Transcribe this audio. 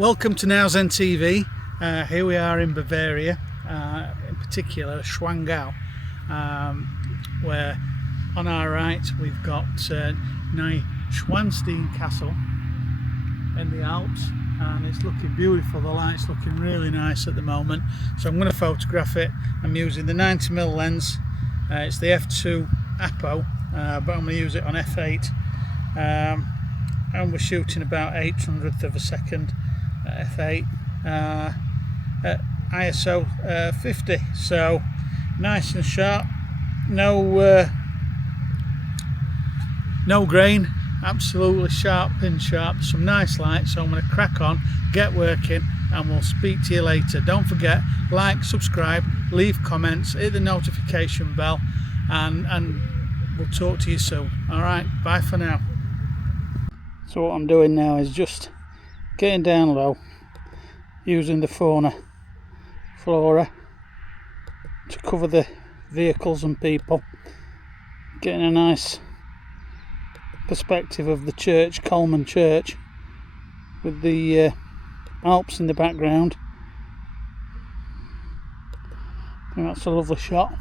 Welcome to now Zen TV. Here we are in Bavaria, in particular Schwangau, where on our right we've got Neuschwanstein Castle in the Alps, and it's looking beautiful. The light's looking really nice at the moment, so I'm going to photograph it. I'm using the 90mm lens. It's the f2 Apo, but I'm going to use it on f8, and we're shooting about 800th of a second at f8 at ISO 50, so nice and sharp, no grain, absolutely sharp, pin sharp, some nice light. So I'm going to crack on, get working, and we'll speak to you later. Don't forget, like, subscribe, leave comments, hit the notification bell, and we'll talk to you soon. Alright, bye for now. So what I'm doing now is just getting down low, using the fauna flora to cover the vehicles and people, getting a nice perspective of the church, Colman Church, with the Alps in the background. I think that's a lovely shot.